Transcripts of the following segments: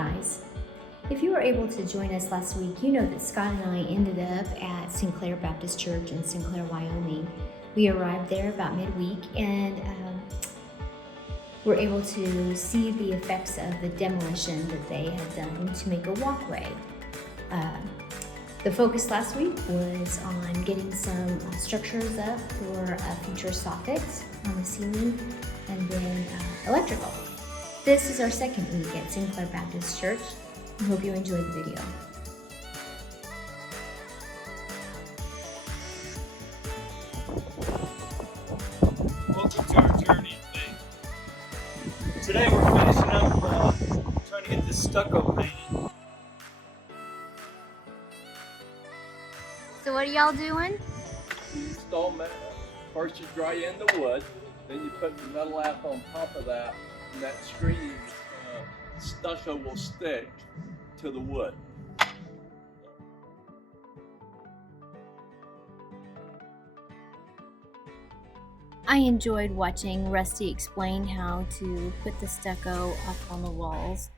guys. If you were able to join us last week, you know that Scott and I ended up at Sinclair Baptist Church in Sinclair, Wyoming. We arrived there about midweek and were able to see the effects of the demolition that they had done to make a walkway. The focus last week was on getting some structures up for a future soffit on the ceiling and then electrical. This is our second week at Sinclair Baptist Church. I hope you enjoyed the video. Welcome to our journey today. Today we're finishing up trying to get this stucco painted. So what are y'all doing? You install metal. First you dry in the wood, then you put the metal out on top of that, and that screening stucco will stick to the wood. I enjoyed watching Rusty explain how to put the stucco up on the walls.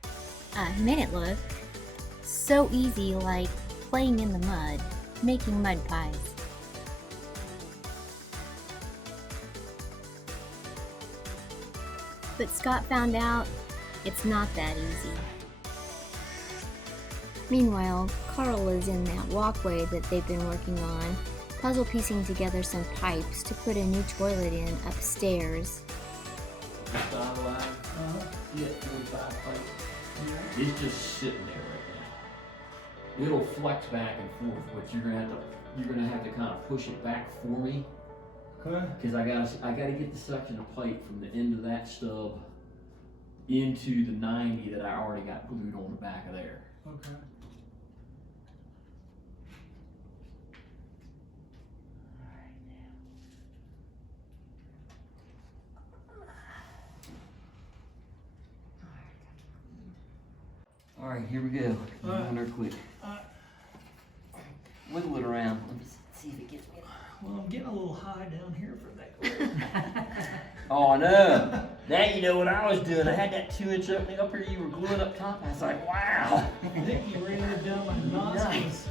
He made it look so easy, like playing in the mud, making mud pies. But Scott found out it's not that easy. Meanwhile, Carl is in that walkway that they've been working on, puzzle piecing together some pipes to put a new toilet in upstairs. It's just sitting there right now. It'll flex back and forth, but you're gonna have to kind of push it back for me. Okay. Because I gotta get the section of pipe from the end of that stub into the 90 that I already got glued on the back of there. Okay. All right, here we go. Under quick. Wiggle it around. Let me see if it gets me. Well, I'm getting a little high down here for that. Oh no! Now you know what I was doing. I had that 2-inch opening up here. You were gluing up top. I was like, wow. I think you ran it down my nostrils. Nice.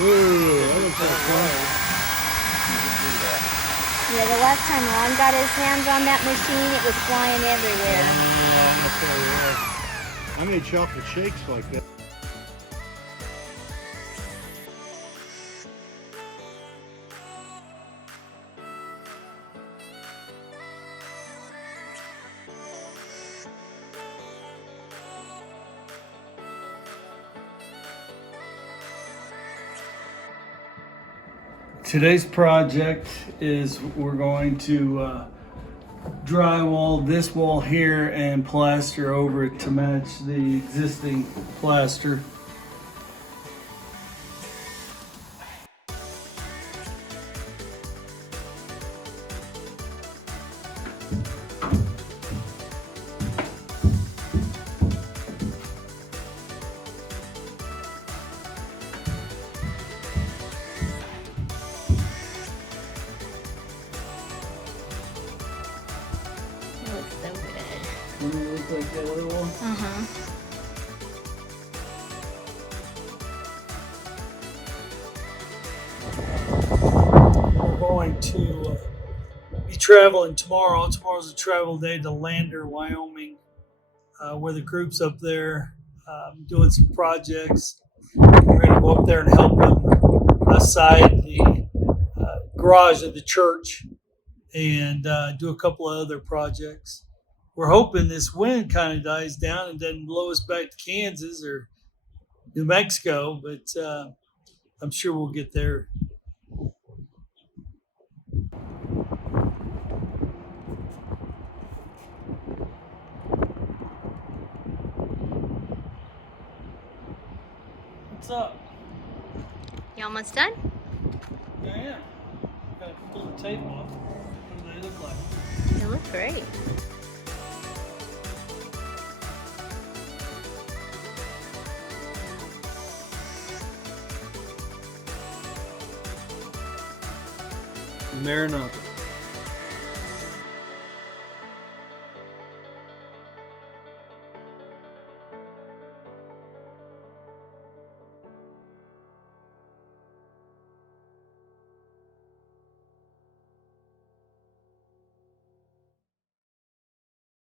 Ooh, that looks like fun. Yeah, the last time Ron got his hands on that machine, it was flying everywhere. I made chocolate shakes like that. Today's project is we're going to drywall this wall here and plaster over it to match the existing plaster. It looks so good. Doesn't it look like that other one? Uh-huh. We're going to be traveling tomorrow. Tomorrow's a travel day to Lander, Wyoming, where the group's up there doing some projects. We're going to go up there and help them aside the garage of the church and do a couple of other projects. We're hoping this wind kind of dies down and doesn't blow us back to Kansas or New Mexico, but I'm sure we'll get there. What's up? You almost done? I am. Gotta pull the tape off. What do they look like? They look great. Marinata.